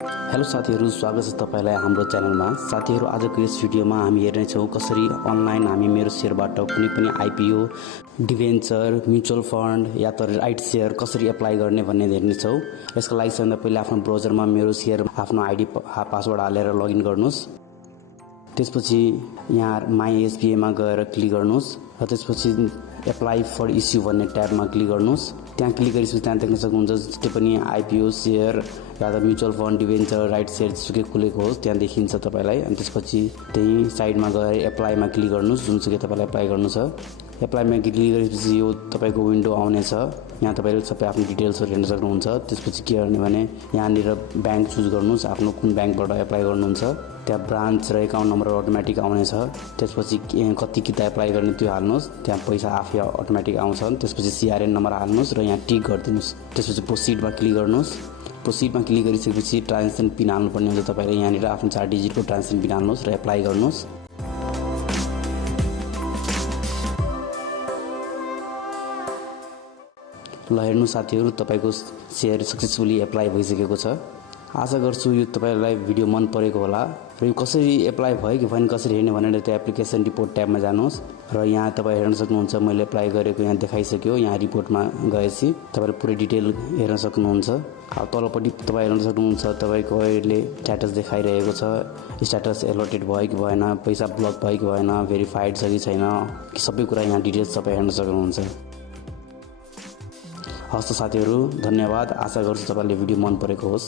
Hello साथीहरु, स्वागत छ तपाईलाई हाम्रो च्यानलमा। साथीहरु, आजको यस भिडियोमा हामी हेर्नेछौँ कसरी अनलाइन हामी मेरो शेयरबाट कुनै पनि आईपीओ, डिभेन्चर, म्युचुअल फन्ड या त राइट शेयर कसरी एप्लाई गर्ने भन्ने हेर्नेछौँ। यसको लागि सबैभन्दा पहिले आफ्नो ब्राउजरमा मेरो शेयर आफ्नो आईडी पासवर्ड हालेर लगइन गर्नुस्। त्यसपछि यहाँ माई एसबीआई मा गएर क्लिक गर्नुस् र त्यसपछि एप्लाई फर इस्यु भन्ने ट्याबमा क्लिक गर्नुस्। त्यहाँ क्लिक गरेपछि त्यहाँ देख्न सक्नुहुन्छ जस्तै पनि आईपीओ शेयर या त mutual fund, debenture, right share सुकै खुलेको होस् त्यहाँ देखिन्छ तपाईलाई। अनि त्यसपछि त्यही साइडमा गएर एप्लाईमा क्लिक गर्नुस् जुनसुकै तपाईलाई एप्लाई गर्नु छ। एप्लाईमा क्लिक गरेपछि यो तपाईको विन्डो आउनेछ। यहाँ तपाईले सबै आफ्नो डिटेल्सहरु हेर्न सक्नुहुन्छ। त्यसपछि के गर्ने भने यहाँनिर ब्याङ्क चुज गर्नुस्, आफ्नो कुन ब्याङ्कबाट एप्लाई गर्नुहुन्छ। त्यहाँ ब्रान्च र एकाउन्ट नम्बर अटोमेटिक आउनेछ। त्यसपछि कति किता एप्लाई गर्ने त्यो हाल्नुस्, त्यहाँ पैसा आफै अटोमेटिक आउँछ। त्यसपछि सीआरएन नम्बर हाल्नुस् र यहाँ टिक गरिदिनुस्। त्यसपछि प्रोसिडमा क्लिक गर्नुस्। प्रोसिडमा क्लिक गरिसकेपछि ट्रान्जेक्सन पिन हाल्नुपर्ने हुन्छ। तपाईले यहाँनिर आफ्नो 4 डिजिटको ट्रान्जेक्सन पिन हाल्नुस् र एप्लाई गर्नुस्। ल हेर्नु साथीहरु, तपाईको शेयर सक्सेसफुली एप्लाई भइसकेको छ। आशा गर्छु यो तपाईलाई भिडियो मन परेको होला र यो कसरी एप्लाई भयो कि भएन कसरी हेर्ने भनेर त्यो एप्लिकेसन रिपोर्ट ट्याबमा जानुहोस् र यहाँ तपाई हेर्न सक्नुहुन्छ मैले एप्लाई गरेको यहाँ देखाइसक्यो। यहाँ रिपोर्टमा गएपछि तपाईले पुरै डिटेल हेर्न सक्नुहुन्छ। तलपट्टि तपाई हेर्न सक्नुहुन्छ तपाईको अहिले स्ट्याटस देखाइरहेको छ। स्ट्याटस एलोटेड भयो कि भएन, पैसा ब्लक भयो कि भएन, भेरिफाइड छ कि छैन, कि सबै कुरा यहाँ डिटेल्स तपाई हेर्न सक्नुहुन्छ। हस्त साथीहरु, धन्यवाद। आशा गर्छु तपाईलाई भिडियो मन परेको होस्।